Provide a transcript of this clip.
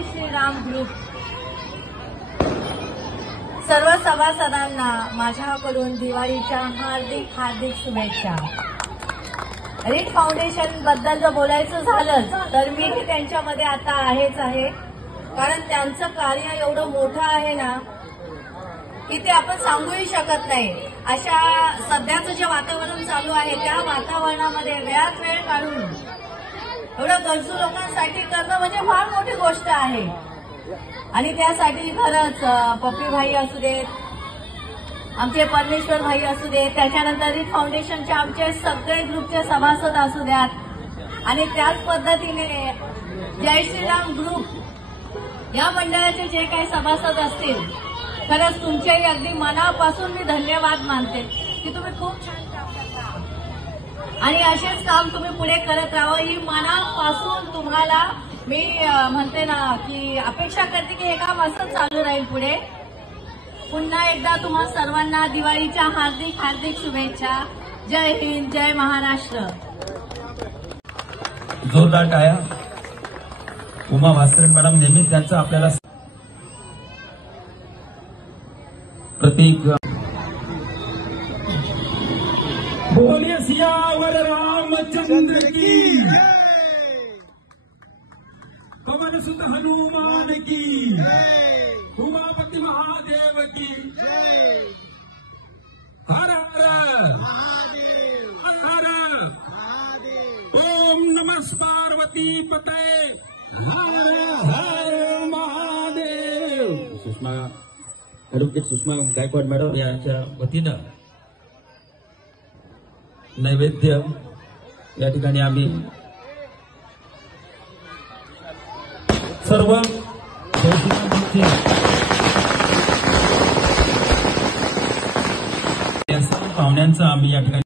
जय Shriram group सर्व सभासदांना माझ्याकडून दिवाळीच्या हार्दिक हार्दिक शुभेच्छा। रीट फाउंडेशन बद्दल जर बोलायचं झालं तर मी त्यांच्यामध्ये आता आहेच आहे, कारण त्यांचं कार्य एवढं मोठं आहे ना की ते आपण सांगूही शकत नाही। अशा सध्याचं जे वातावरण चालू आहे त्या वातावरणामध्ये वेळात वेळ काढून एवढं गरजू लोकांसाठी करणं म्हणजे फार मोठी गोष्ट आहे। आणि त्यासाठी खरंच पप्पी भाई असू देत, आमचे परमेश्वर भाई असू देत, त्याच्यानंतर रीट फाउंडेशनचे आमचे सगळे ग्रुपचे सभासद असू द्यात, आणि त्याच पद्धतीने जय श्रीराम ग्रुप या मंडळाचे जे काही सभासद असतील, खरंच तुमच्याही अगदी मनापासून मी धन्यवाद मानते की तुम्ही खूप छान काम करता आणि असेच काम तुम्ही पुढे करत राहावं ही मनापासून तुम्हाला मी म्हणते ना की अपेक्षा करते की हे काम असंच चालू राहील पुढे। पुन्हा एकदा तुम्हा सर्वांना दिवाळीच्या हार्दिक हार्दिक शुभेच्छा। जय हिंद, जय महाराष्ट्र। जोरदार टाळ्या। उमा भास्कर मॅडम नेहमीच त्यांचं आपल्याला प्रतीक। बोलिए सियावर रामचंद्र की, पवन सुत हनुमान की, उमापति महादेव की। हर हर हर हर ओम नमः पार्वती पते, हर हर महादेव। सुषमा ॲडव्होकेट सुषमा गायकवाड मॅडम यांच्या वतीनं नैवेद्य या ठिकाणी आम्ही सर्व पाहुण्यांचं आम्ही या ठिकाणी